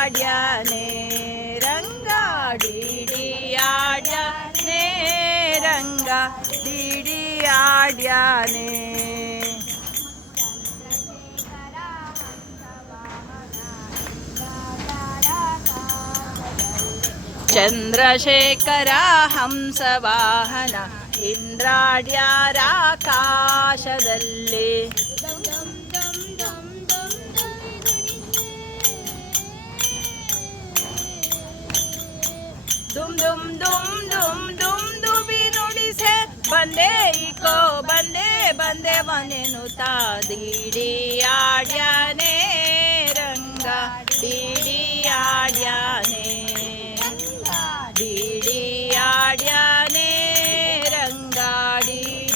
ಆಡ್ಯಾನೆ ರಂಗ DD ಆಡ್ಯಾನೆ ರಂಗ DD ಆಡ್ಯಾನೆ. Chandrashekhara ಹಂಸವಾಹನ ಇಂದ್ರಾಡ್ಯಾರಾಕಾಶದಲ್ಲಿ. ದುಮ್ ದುಮ್ ದುಮ್ ದುಮ್ ದುಮ್ Dhubri ನುಡಿಸೆ ಬಂದೆ eco ಬಂದೆ ಬಂದೆ ಮನೆನುತ್ತಾ ಡಿಡಿ ಆಡ್ಯಾನೆ ರಂಗ ಡಿ